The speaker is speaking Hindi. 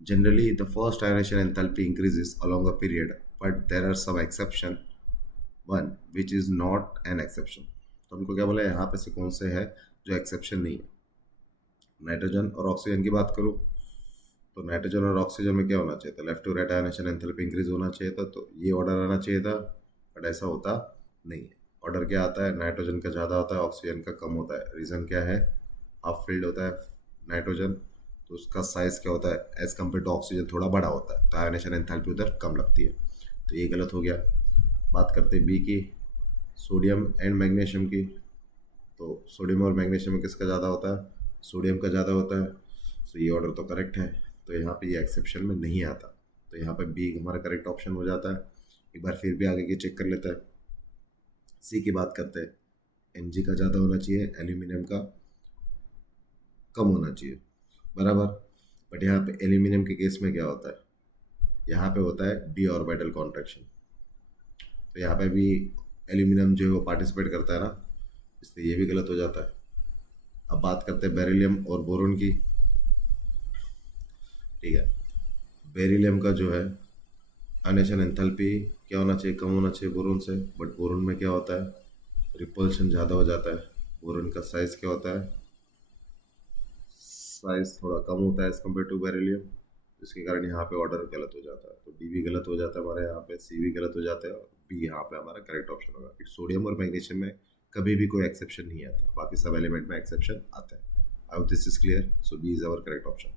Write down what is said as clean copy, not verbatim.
Generally, the first ionization enthalpy increases along a period, but there are some exception. One which is not an exception. तो हमको क्या बोला यहाँ पे से कौन से है जो एक्सेप्शन नहीं है. नाइट्रोजन और ऑक्सीजन की बात करूँ तो नाइट्रोजन और ऑक्सीजन में क्या होना चाहिए था, left to right ionisation enthalpy increase होना चाहिए था, तो ये ऑर्डर आना चाहिए था, बट ऐसा होता नहीं है. ऑर्डर क्या आता है, नाइट्रोजन का ज़्यादा होता है, ऑक्सीजन का कम होता है. रीज़न क्या है, हाफ फील्ड होता है नाइट्रोजन, तो उसका साइज़ क्या होता है एज कम्पेयर टू ऑक्सीजन थोड़ा बड़ा होता है, तो आयनेशन एंथैल्पी उधर कम लगती है. तो ये गलत हो गया. बात करते हैं बी की, सोडियम एंड मैग्नीशियम की. तो सोडियम और मैग्नीशियम में किसका ज़्यादा होता है, सोडियम का ज़्यादा होता है. तो ये ऑर्डर तो करेक्ट है, तो यहाँ पे ये एक्सेप्शन में नहीं आता, तो यहाँ पे बी हमारा करेक्ट ऑप्शन हो जाता है. एक बार फिर भी आगे की चेक कर लेते हैं. सी की बात करते हैं. Mg का ज़्यादा होना चाहिए, एल्यूमिनियम का कम होना चाहिए, बराबर. बट यहाँ पे एल्यूमिनियम के केस में क्या होता है, यहाँ पे होता है डी ऑर्बिटल कॉन्ट्रैक्शन. तो यहाँ पे भी एल्यूमिनियम जो है वो पार्टिसिपेट करता है ना, इसलिए ये भी गलत हो जाता है. अब बात करते हैं बेरिलियम और बोरोन की. ठीक है, बेरिलियम का जो है आयनेशन एंथैल्पी क्या होना चाहिए, कम होना चाहिए बोरोन से, बट बोरोन में क्या होता है, रिपल्शन ज़्यादा हो जाता है. बोरोन का साइज़ क्या होता है, साइज़ थोड़ा कम होता है एज़ कम्पेयर टू बेरिलियम, जिसके कारण यहाँ पे ऑर्डर गलत हो जाता है. तो डी भी गलत हो जाता है हमारे यहाँ पे, सी भी गलत हो जाता है, और बी यहाँ पे हमारा करेक्ट ऑप्शन होगा. सोडियम और मैग्नीशियम में कभी भी कोई एक्सेप्शन नहीं आता, बाकी सब एलिमेंट में एक्सेप्शन आता है. I hope this is clear. So B is our correct option.